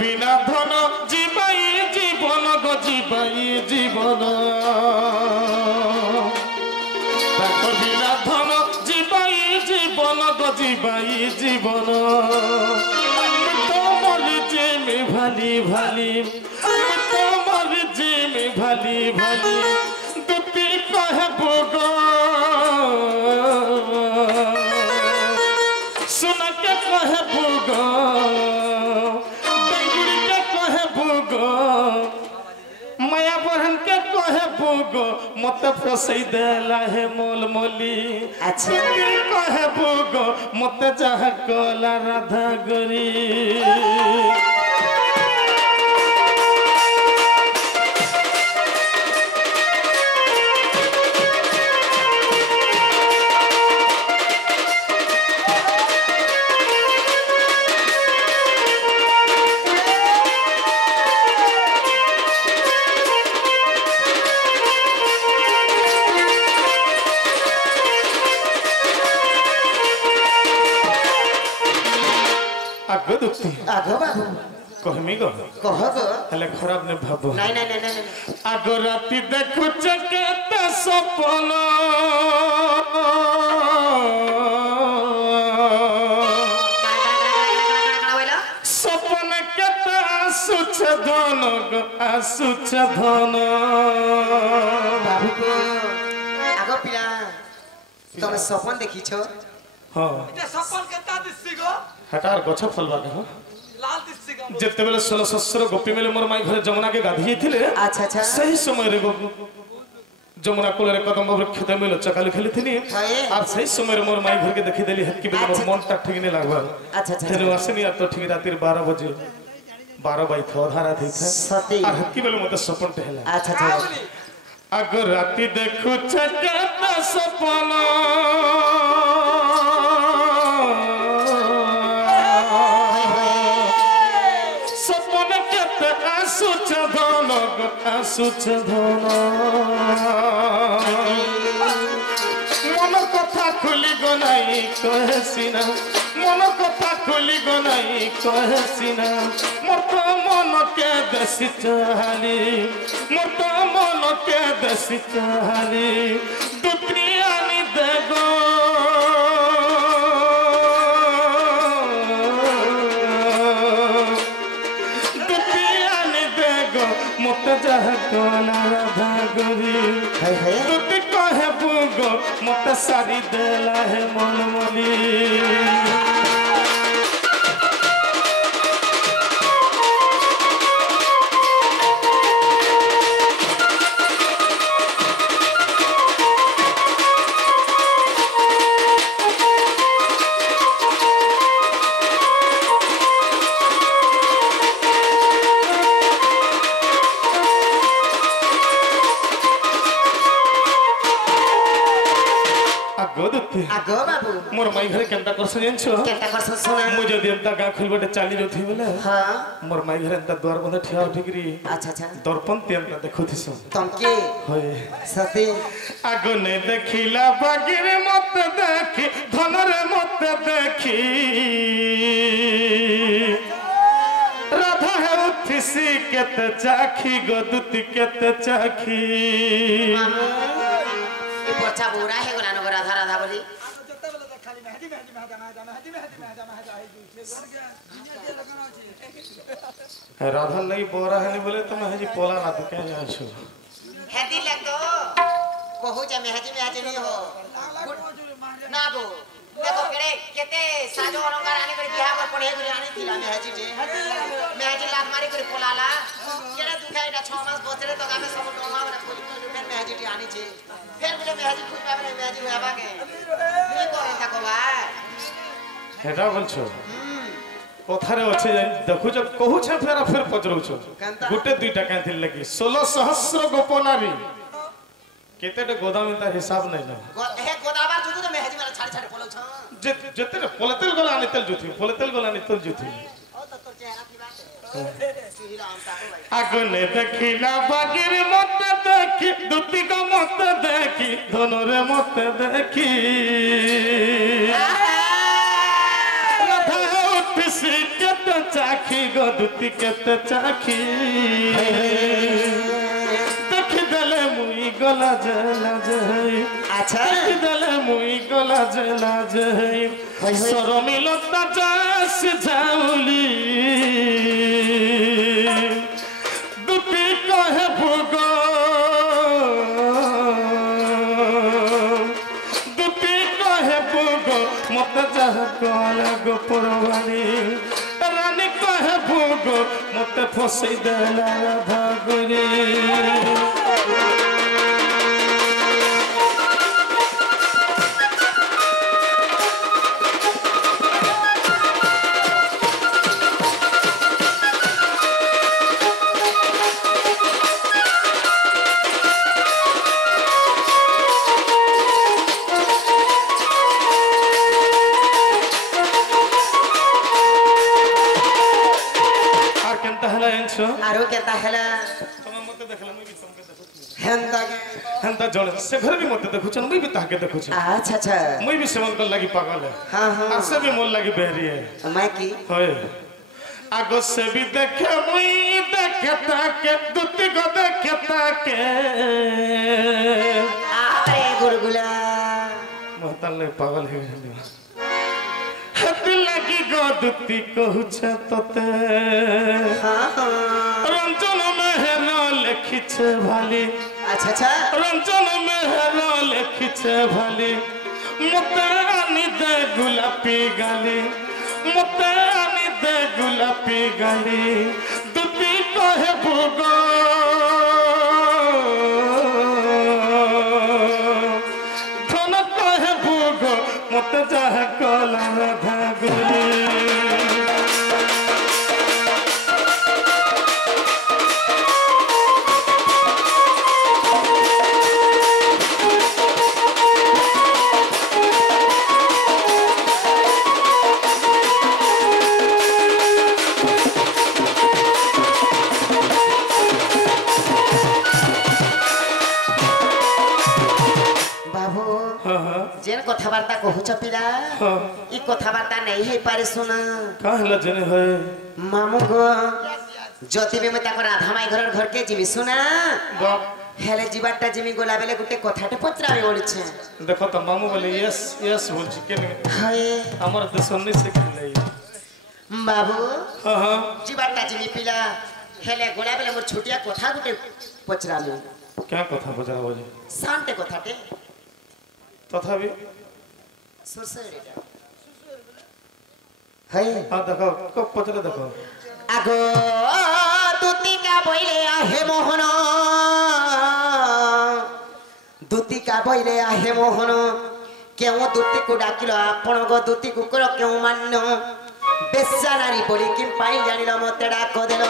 বিনা ধন জীবাই জীবন গো জীবাই জীবন তাক বিনা ধন জীবাই জীবন গো জীবাই জীবন তোমার জিমি ভালি ভালি তোমার জিমি ভালি ভালি দুটি কহব গো सुना के कहे बुगो बेंगुड़ी के कहे बुगो माया बहन के कहे बुगो मत फसई देला है मोल मोली अच्छा कहे बुगो मत चाह कला राधा गोरी आगो दुखती आगो बाबू कहमी गो कह गो हेले खराब ने भाबो नहीं नहीं नहीं नहीं आगो राती देखु चकेता सपन सपन केता आसुछ धन गो आसुछ धन बाबू को आगो पिला तुम सपन देखी छो हां এটা সপন কেতা দিছি গো हटार गछ फलवा हो লাল দিছি গো जेते बेले 16 गोपी मेले मोर माई घरे जमुना के गाधी थिले अच्छा अच्छा सही समय रे जमुना कोले कदम वृक्ष दे मिलो चकाली खेली थी और सही समय रे मोर माई घर के देखि देली हटकी बेले मोर मन टा ठीक नहीं लागबा अच्छा अच्छा तेरे वासनी अब तो ठीक रात 12 बजे 12 बाई थो धारा थी सती और हटकी बेले मते सपन टहला अच्छा अच्छा अगर राती देखु चकेता सपन सपन केते आसुछ धन आसुछ धन मन कथा खुली गो नहीं कहसिना मन कथा खुली गो नहीं कहसिना मोर तो मन के देसी चाहली मोर तो मन के देसी चाहली दुतरी आनी देगो मत जह कोला राधा गोरी हाय हाय तू कहे बुगो मत सारी देला है मन मोली आगो बाबू मोर माई घरे केनता करछ जानछो केनता करछ सुना मु जदी एंता गा खुलबटे चाली रथि बोले हां मोर माई घरे एंता द्वार बंद ठिया उठिकरी अच्छा अच्छा दर्पण तेंता देखुथिस तुम के होय सती आगो ने देखिला बागिरे मत देखी धन रे मत देखी राधा है उठिसी केते चाखी गोदुति केते चाखी ये पोछा बोरा है गोला न राधा राधा बोली जते बेले देख खाली मेहदी मेहदी मेहदी मेहदी मेहदी मेहदी मेहदी है दुनिया दे लगाना छी राधा नहीं बोरा है नहीं बोले तो मैं हजी पोला ना तो क्या जाछो हेदी लग तो कहू जे मेहदी मेहदी नहीं हो ना बो देखो केड़े केते साजो अलंकार आनी कर बियाह पर पड़े गुरी आनी थिला मेहदी जे मेहदी लाग मारी कर पोलाला केड़े दुखाई ना 6 मास बचरे तो गामे सब डोमा वाला खोज फिर मेहदी टी आनी छे फिर बोले मेहदी खुद पावे मेहदी होयाबा के नहीं करे थाको भाई हेटा बोलछो कथारे अच्छे देखु कहू फेरा फिर पचरौछ गोटे दुईटा क्या लगी 16 सहस्र गोपनारी केतेटे गोदाम ता हिसाब नहीं ना हे गोदाबार जुदु तो मेहदी वाला छाड़ छाड़ बोलौ छ जते पोलतेल गला अनितल जुथी पोलतेल गला अनितल जुथी ओ तो तोर चेहरा की बात श्री राम ताको भाई आगने देखिला बागिर मत देखी दुती को मत देखी धनरे मत देखी राधा उठसी केते चाखी गो दुती केते चाखी देखी देले मुई गला जला जई अच्छा देखी देले मुई गला जला जई सरमिलता जास जाउली दुती कहे भोग दुती कहे भोग मत जह कला गो परवानी रानी कहे भोग मत फसई देला राधा गुरी आरो केता हला मते देखला मुई भी तुमके देखुछी हेंदा हेंदा जण से घर भी मते देखुछन मुई भी ताके देखुछी अच्छा अच्छा मुई भी सेवन कर लागी पागल है हां हां और से भी मोल लागी बहरी है मैं की होय आगो से भी देखे मुई देखता के दुती को देखता के अरे गुलगुला महताल ने पागल है हती लगी गो दुती कहूछ तते हां हां रंजन में है न लिखिछे भाली अच्छा अच्छा रंजन में है न लिखिछे भाली मते आनी दे गुलाबी गाली मते आनी दे गुलाबी गाली दुती कहे भोग धन कहे भोग मते जाह कला राधा गुली बाबू हाँ हाँ जेन कथाबार्ता कहूछ पिला हाँ ई कथाबार्ता नहीं है पारे सुना कहला जने है मामू गो जति बे मते राधा माई घर के जिमी सुना बाप हेले जीवाटा जिमी गोला बेले गुटे कथाटे पचराबे बोलछे देखो तो मामू बोले यस यस बोल चिकन हाय हमार देशन नहीं से खेले बाबू हाँ हाँ जीवाटा जिमी पिला हेले गोला बेले मोर छुटिया कथा गुटे पचराबे क्या कथा बजा बोले शांते कथाटे तथापि सुरसरेटा हाय हाँ देखो कब पचले देखो आगो दुतिका बइले आहे मोहन दुतिका बइले आहे मोहन केउ दुति को डाकिलो आपण गो दुति कुकर केउ मान्य बेस्या नारी बोली कि पाई जानिलो मते डाक देलो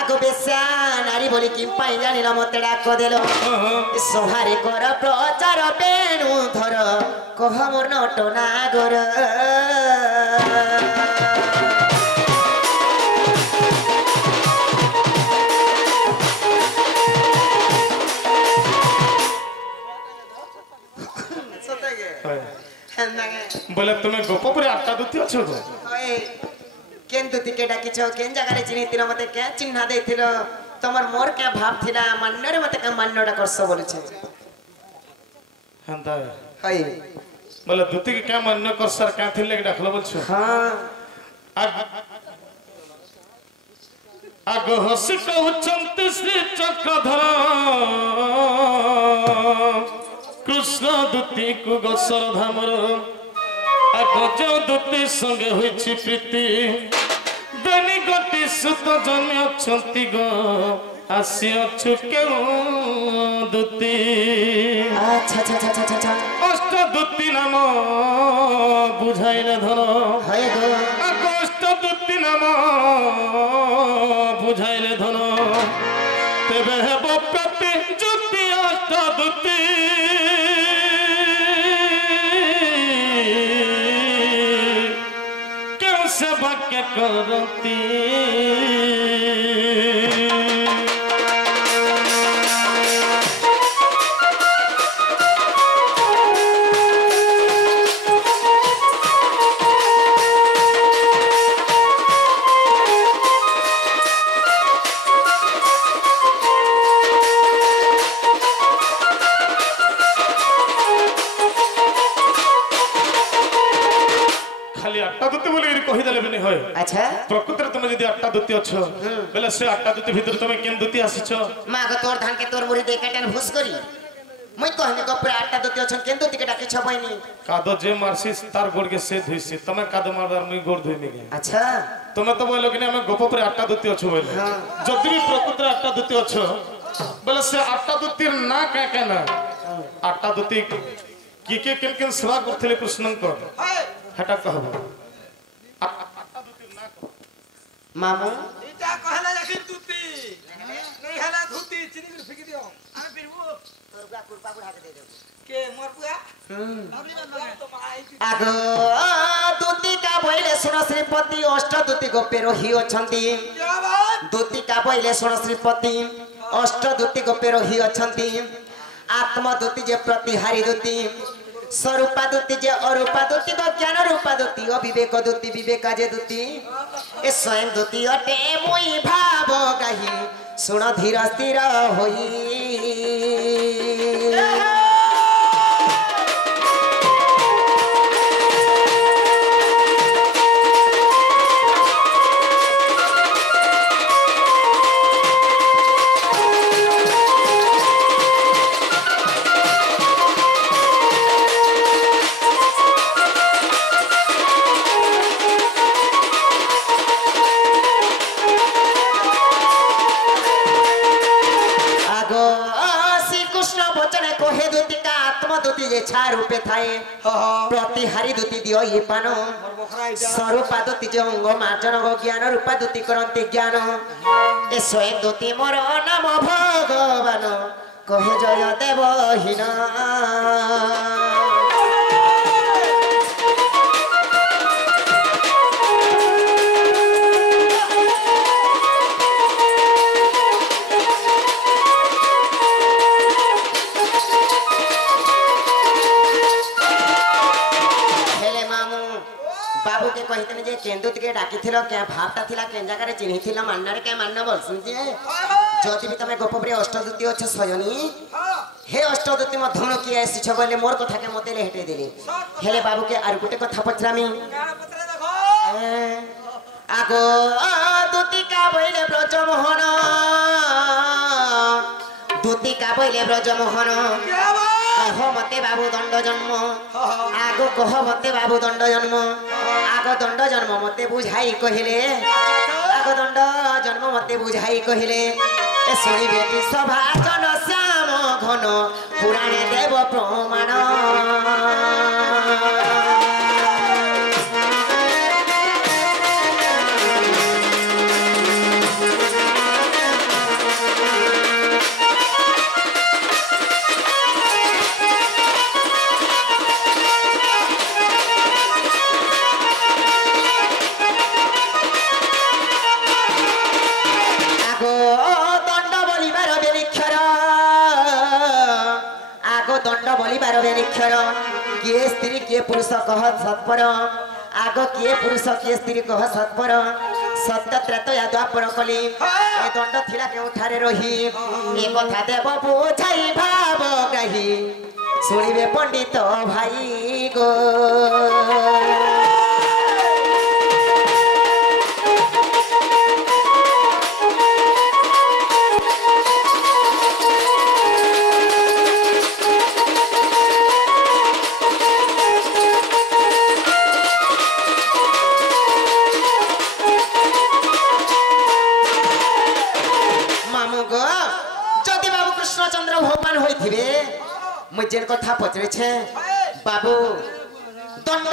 आगो बेस्या नारी बोली कि पाई जानिलो मते डाक देलो सोहारे कर प्रचार बेणु धर कह मोर नट नागर बोले तुम्हें गोप पर आटा दुती अच्छो तो केन दुती के डाकिछो केन जगह रे चिनी तिरो मते के चिन्हा देथिलो तमर मोर के भाव थिला मान्य रे मते के मान्यडा करसो बोलछे हंता हई बोले दुती के क्या मान्य कर सर क्या थिले के डाखलो बोलछो हां आगो हसी कहउचंत श्री चक्रधर कृष्ण दुती को गोसर धामर आगो जो दुती संगे होइछि प्रीति बेनी गति सुत जन्म अछंती गो आसी अछु केउ दुती अच्छा अच्छा अच्छा अच्छा अच्छा अष्ट दुती नाम बुझाइले धर हई गो आगो अष्ट दुती नाम बुझाइले धन तेबे हेब प्रति जुति अष्ट दुती केउ से वाक्य करती होय अच्छा प्रकृति तुम जदि 8टा दूती अच्छो बेले से 8टा दूती भीतर तुम केन दूती आसीछ माँ को तोर धान के तोर मुड़ी दे काटन भूस करी मुई कहने को पूरा 8टा दूती अच्छन केन दूती के डाके छबैनी कादो जे मारसी तार गोड़ के से धुइसी तमे कादो मारदार मुई गोड़ धुइनी के अच्छा तुम तो बोलो कि हमें गोप पर 8टा दूती अच्छो बोले जदि भी प्रकृति 8टा दूती अच्छो बेले से 8टा दूती ना का का ना 8टा दूती की के किन सेवा करथिले कृष्ण को हटा कहबो मामू इटा कहला जाके दूती नहीं हला धूती चिनी में फेंक दियो आ फिर वो तोरबा कुरपा बुढ़ा के दे दे के मरपुआ अभी ना तो माई आगो दूती का बोले सुन श्रीपति अष्ट दूती गोपे रही अछंती क्या बात दूती का बोले सुन श्रीपति अष्ट दूती गोपे रही अछंती आत्म दूती जे प्रतिहारी दूती स्वरूपा दूती जे अरूपा दूती को ज्ञान रूपा दूती अविवेक दूती विवेका जे दूती ए स्वयं दूती अटे मुई भाव गाही सुन धीर स्थिर होई रूपे थाए प्रतिहारी दूती दियो ये पानो स्वरूपा दूती जो अंग मार्जन गो ज्ञान रूपा दूती करंती ज्ञान ए स्वयं दूती मोर नाम भगवान कहे जय देव हीना कहते जे केंदुत के डाकी थिलो क्या भावता थिला केन जगह रे चिन्ही थिलो माननारे के मानना बोलसुन जे जति भी तमे गोपपुरी अष्टदूती अच्छ स्वयनी हे अष्टदूती मध्यम की ऐसी छबले मोर कथा के मते ले हेटे देली हेले बाबू के आर गुटे कथा पचरामी आगो दूती का बोले ब्रजमोहन दूती का बोले ब्रजमोहन कह मते बाबू दंड जन्म आगो कह मते बाबू दंड जन्म आगो दंड जन्म मते बुझाई कहले आगो दंड जन्म मते बुझाई कहले ए सुनी बेटी सभा जन श्याम घन पुराणे देव प्रमाण किए स्त्री किए पुरुष कह सत्पर आग किए पुरुष किए स्त्री कह सत्पर सत्य त्रैतया द्वापर कली ए दंड थिला केउठारे रही ए कथा देव बुझाई भाव गाही सुनिबे पंडित भाई गो मुझे कथा पचरे छे बाबू दंड